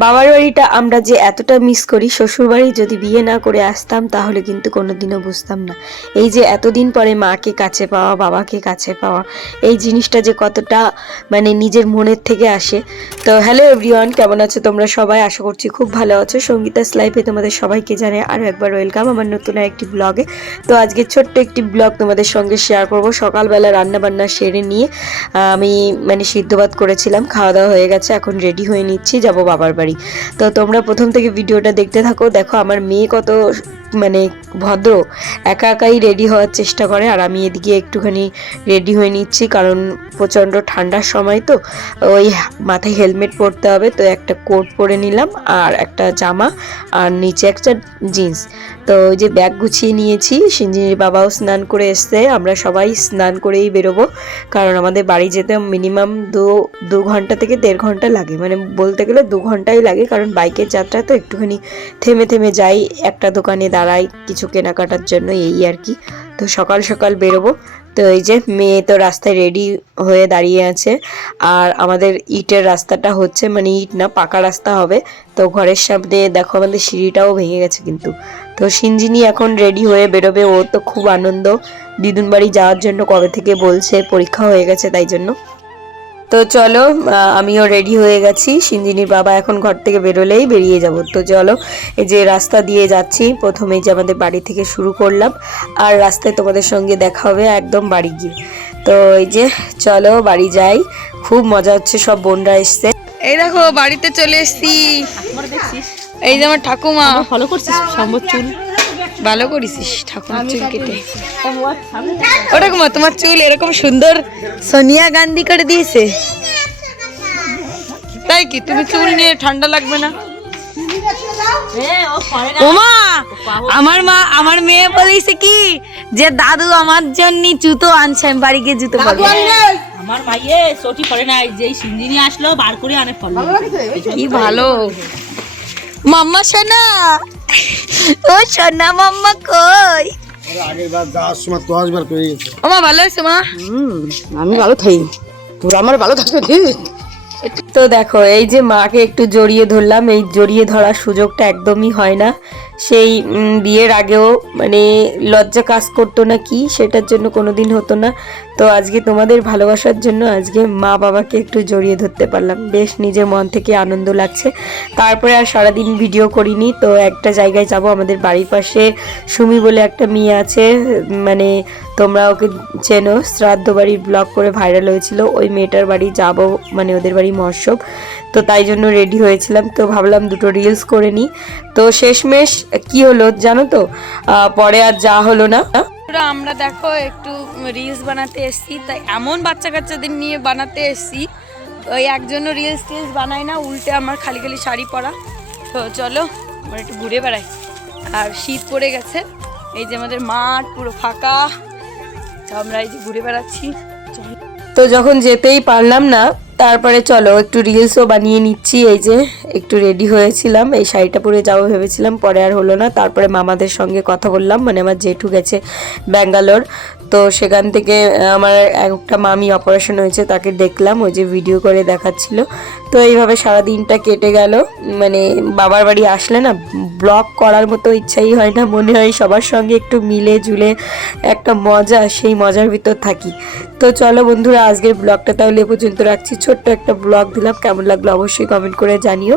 বাবার বাড়িটা আমরা যে এতটা মিস করি, শ্বশুর বাড়ি যদি বিয়ে না করে আসতাম তাহলে কিন্তু কোনোদিনও বুঝতাম না। এই যে এতদিন পরে মাকে কাছে পাওয়া, বাবাকে কাছে পাওয়া, এই জিনিসটা যে কতটা মানে নিজের মনের থেকে আসে। তো হ্যালো এভরিওয়ান, কেমন আছো তোমরা সবাই? আশা করছি খুব ভালো আছো। সঙ্গীতাস লাইফে তোমাদের সবাইকে জানাই আরও একবার ওয়েলকাম আমার নতুন একটি ব্লগে। তো আজকে ছোট্ট একটি ব্লগ তোমাদের সঙ্গে শেয়ার করব। সকালবেলা রান্নাবান্না সেরে নিয়ে আমি মানে সিদ্ধ ভাত করেছিলাম, খাওয়া দাওয়া হয়ে গেছে, এখন রেডি হয়ে নিচ্ছি, যাব বাবার বাড়ি। তো তোমরা প্রথম থেকে ভিডিওটা দেখতে থাকো। দেখো আমার মেয়ে কত মানে ভদ্র, একা একাই রেডি হওয়ার চেষ্টা করে, আর আমি এদিকে একটুখানি রেডি হয়ে নিচ্ছি কারণ প্রচণ্ড ঠান্ডার সময় তো ওই মাথায় হেলমেট পরতে হবে। তো একটা কোট পরে নিলাম আর একটা জামা আর নিচে একটা জিন্স। তো ওই যে ব্যাগ গুছিয়ে নিয়েছি। সিঞ্জিনির বাবাও স্নান করে এসছে, আমরা সবাই স্নান করেই বেরোবো কারণ আমাদের বাড়ি যেতে মিনিমাম দু ঘন্টা থেকে 1.5 ঘন্টা লাগে, মানে বলতে গেলে 2 ঘন্টাই লাগে কারণ বাইকের যাত্রা তো একটুখানি থেমে থেমে যাই, একটা দোকানে দাঁড়াই কিছু কেনাকাটার জন্য, এই আর কি। তো সকাল সকাল বেরোবো। তো এই যে মেয়ে তো রাস্তায় রেডি হয়ে দাঁড়িয়ে আছে, আর আমাদের ইটের রাস্তাটা হচ্ছে মানে ইট না, পাকা রাস্তা হবে। তো ঘরের সামনে দেখো আমাদের সিঁড়িটাও ভেঙে গেছে কিন্তু। তো সিঞ্জিনি এখন রেডি হয়ে বেরোবে, ও তো খুব আনন্দ, দিদুন বাড়ি যাওয়ার জন্য কবে থেকে বলছে, পরীক্ষা হয়ে গেছে তাই জন্য। তো চলো আমিও রেডি হয়ে গেছি, সিঞ্জিনির বাবা এখন ঘর থেকে বেরোলেই বেরিয়ে যাব। তো চলো এই যে রাস্তা দিয়ে যাচ্ছি, প্রথমে যে আমাদের বাড়ি থেকে শুরু করলাম, আর রাস্তায় তোমাদের সঙ্গে দেখা হবে একদম বাড়ি গিয়ে। তো এই যে চলো বাড়ি যাই, খুব মজা হচ্ছে, সব বোনরা এসছে। এই দেখো বাড়িতে চলে এসছি। এই যে আমার ঠাকুমা। ফলো করছিস সম্ভব চুল ভালো করেছিস ঠাকুমার চুল কেটে। ও ঠাকুমা তোমার চুল এরকম সুন্দর সোনিয়া গান্ধী করে দিয়েছে, তাই কি? তুমি চুল নিয়ে ঠান্ডা লাগবে না? ওমা আমার মেয়ে বলেছে কি যে দাদু আমার জন্য জুতো আনছে, আমি বাড়ি গিয়ে জুতো পরবো। আমার ভাইয়ে চটি পরে নাই, যেই সিঞ্জিনি আসলো বার করে আনে ফল। কি ভালো মাম্মা সোনা, ও সোনা মাম্মা কই? আগের বার যাওয়ার সময় 10 বার করে গেছে। ওমা ভালো আছে মা? আমি ভালো থাই, তোর আমার ভালো থাকবে। তো দেখো এই যে মাকে একটু জড়িয়ে ধরলাম, এই জড়িয়ে ধরার সুযোগটা একদমই হয় না। সেই বিয়ের আগেও মানে লজ্জা কাজ করতো না কি, সেটার জন্য কোনোদিন হতো না। তো আজকে তোমাদের ভালোবাসার জন্য আজকে মা বাবাকে একটু জড়িয়ে ধরতে পারলাম, বেশ নিজের মন থেকে আনন্দ লাগছে। তারপরে আর সারাদিন ভিডিও করিনি। তো একটা জায়গায় যাব, আমাদের বাড়ির পাশে সুমি বলে একটা মেয়ে আছে, মানে তোমরা ওকে চেনো, শ্রাদ্ধ বাড়ির ব্লগ করে ভাইরাল হয়েছিল, ওই মেয়েটার বাড়ি যাব, মানে ওদের বাড়ি মহোৎসব। তো তাই জন্য রেডি হয়েছিলাম, তো ভাবলাম দুটো রিলস করে নিই। তো শেষমেশ কি হলো জানো তো, পরে আর যা হলো না। আমরা দেখো একটু রিলস বানাতে এসছি, তাই এমন বাচ্চা কাচ্চাদের নিয়ে বানাতে এসছি, ওই একজনও রিলস টিলস বানায় না, উল্টে আমার খালি খালি শাড়ি পরা। তো চলো আমরা একটু ঘুরে বেড়াই, আর শীত পড়ে গেছে, এই যে আমাদের মাঠ পুরো ফাঁকা, তো আমরা এই যে ঘুরে বেড়াচ্ছি। তো যখন যেতেই পারলাম না, তারপরে চলো একটু রিলসও বানিয়ে নিচ্ছি। এই যে একটু রেডি হয়েছিলাম, এই শাড়িটা পরে যাবো ভেবেছিলাম, পরে আর হলো না। তারপরে মামাদের সঙ্গে কথা বললাম, মানে আমার জেঠু গেছে ব্যাঙ্গালোর, তো সেখান থেকে আমার একটা মামি অপারেশন হয়েছে, তাকে দেখলাম, ওই যে ভিডিও করে দেখাচ্ছিল। তো এইভাবে সারা দিনটা কেটে গেল। মানে বাবার বাড়ি আসলে না ব্লগ করার মতো ইচ্ছাই হয় না, মনে হয় সবার সঙ্গে একটু মিলে ঝুলে একটা মজা, সেই মজার ভিতর থাকি। তো চলো বন্ধুরা আজকের ব্লগটা তাহলে এ পর্যন্ত রাখছি, ছোট্ট একটা ব্লগ দিলাম, কেমন লাগলো অবশ্যই কমেন্ট করে জানিও।